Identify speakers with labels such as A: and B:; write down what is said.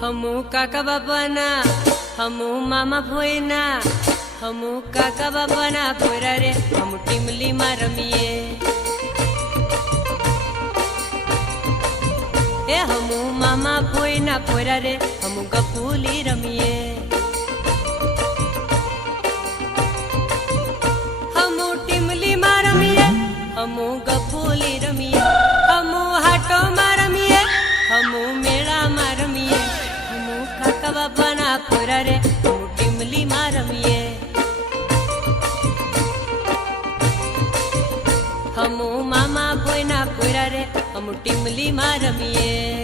A: હમુ કાકા બાપાના હમુ મામા ભોયના હમુ કાકા બાપાના પોરા રે હમુ ટીમલીમાં રમીએ એ હમુ મામા ભોયના પોરા રે હમુ ગપુલી બાપાના પોરા રે ટીમલીમાં રમીએ. હમુ મામા ભોયના પોરા રે હમુ ટીમલીમાં રમીએ.